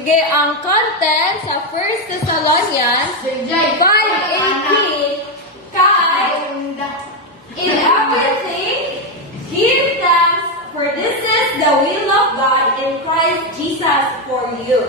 Sige, ang content sa 1 Thessalonians 5:18 kay in everything give thanks for this is the will of God in Christ Jesus for you.